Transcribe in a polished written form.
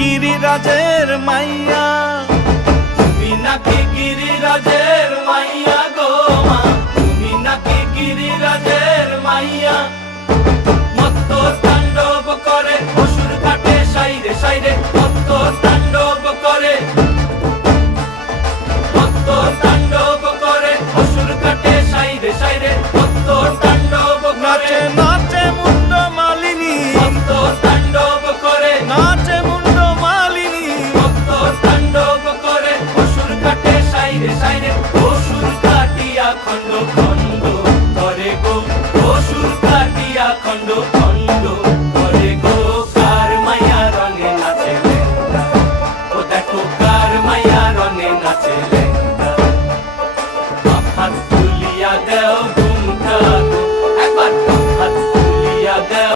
গিরিরাজের মাইয়া, তুমি নাকি গিরিরাজের মাইয়া গো মা, তুমি নাকি গিরিরাজের মাইয়া। মত্ত তাণ্ডব করে অসুর কাটে সাইরে সাইরে, মত্ত তাণ্ডব করে, মত্ত তাণ্ডব করে অসুর কাটে সাইরে সাইরে, মত্ত তাণ্ডব করে। নাচে নাচে মুন্ড মালিনী, মত্ত তাণ্ডব করে, নাচে মুন্ড মালিনী, মত্ত তাণ্ডব করে অসুর কাটে সাইরে সাইরে, অসুর কাটিয়া খণ্ড খণ্ড করে গো, অসুর কাটিয়া খণ্ড খণ্ড